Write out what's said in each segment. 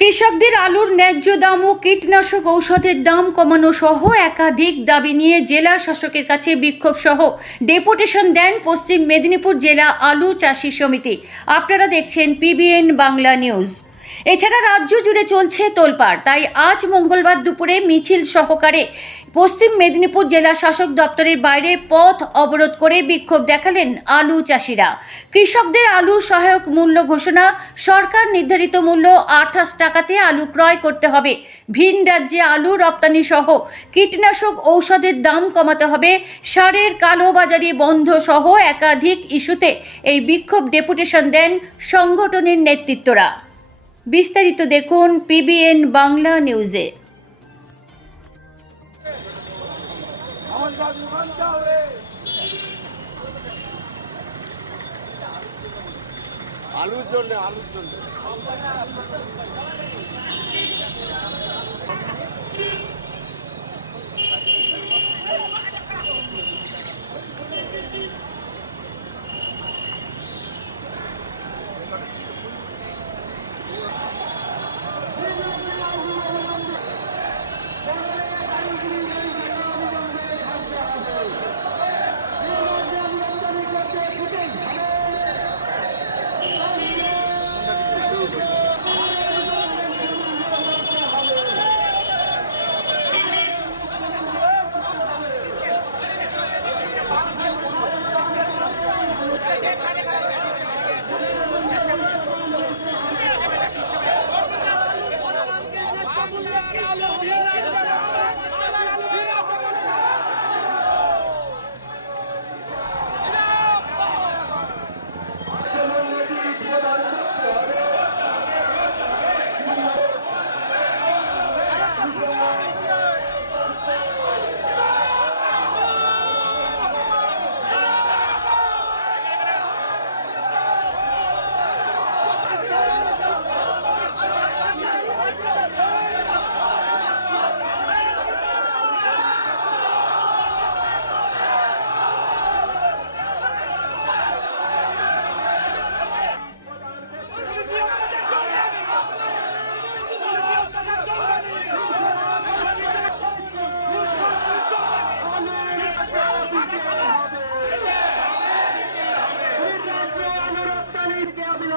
কৃষকদের আলুর ন্যায্য দাম ও কীটনাশক ঔষধের দাম কমানো সহ একাধিক দাবি নিয়ে জেলা শাসকের কাছে বিক্ষোভ সহ ডেপুটেশন দেন পশ্চিম মেদিনীপুর জেলা আলু চাষি সমিতি। আপনারা দেখছেন পিবিএন বাংলা নিউজ। এছাড়া রাজ্য জুড়ে চলছে তোলপাড়। তাই আজ মঙ্গলবার দুপুরে মিছিল সহকারে পশ্চিম মেদিনীপুর জেলা শাসক দপ্তরের বাইরে পথ অবরোধ করে বিক্ষোভ দেখালেন আলু চাষিরা। কৃষকদের আলু সহায়ক মূল্য ঘোষণা, সরকার নির্ধারিত মূল্য আঠাশ টাকাতে আলু ক্রয় করতে হবে। ভিন রাজ্যে আলু রপ্তানি সহ কীটনাশক ঔষধের দাম কমাতে হবে। সারের কালোবাজারি বন্ধ সহ একাধিক ইস্যুতে এই বিক্ষোভ ডেপুটেশন দেন সংগঠনের নেতৃত্বরা। বিস্তারিত দেখুন পিবিএন বাংলা নিউজে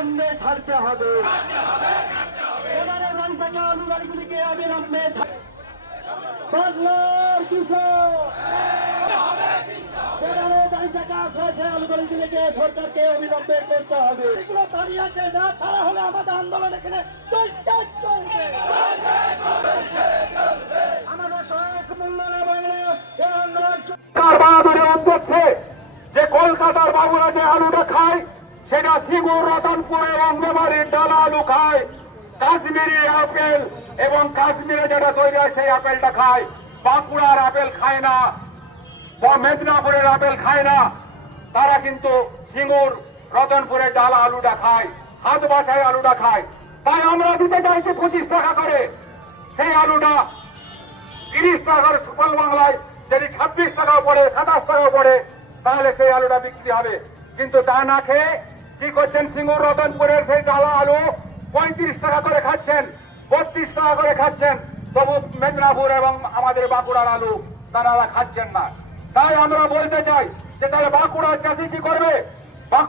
অবিলম্বে ছাড়তে হবে। এবারে অবিলম্বে সরকারকে অবিলম্বে করতে হবে। দাঁড়িয়ে না ছাড়া হলে আমাদের আন্দোলন এখানে আমাদের সহায়ক মূল্য না এই আন্দোলন অধ্যক্ষে যে কলকাতার বাবুরা যে আলুটা খায় সেটা সিঙ্গুর রতনপুর এবং মেমারির ডালা আলু খায় কাশ্মীরি আপেল এবং কাশ্মীরে যেটা তৈরি হয় সেই আপেলটা খায়। বাঁকুড়ার আপেল খায় না, বা মেদিনীপুরের আপেল খায় না। তারা কিন্তু সিঙ্গুর রতনপুরের ডালা আলুটা খায়, হাত বাসায় আলুটা খায়। তাই আমরা দিতে চাইছি পঁচিশ টাকা করে। সেই আলুটা তিরিশ টাকার সুফল বাংলায়, যদি ছাব্বিশ টাকাও পড়ে, সাতাশ টাকাও পড়ে, তাহলে সেই আলুটা বিক্রি হবে। কিন্তু তা না খেয়ে কি করছেন সিঙ্গুর রতনপুরের সেই ডালা আলু? পঁয়ত্রিশ টাকা করে খাচ্ছেন, বত্রিশ টাকা করে খাচ্ছেন। তবু মেদিনীপুর এবং আমাদের বাঁকুড়ার আলু তারা খাচ্ছেন না। তাই আমরা বলতে চাই যে তাহলে বাঁকুড়ার চাষি কি করবে?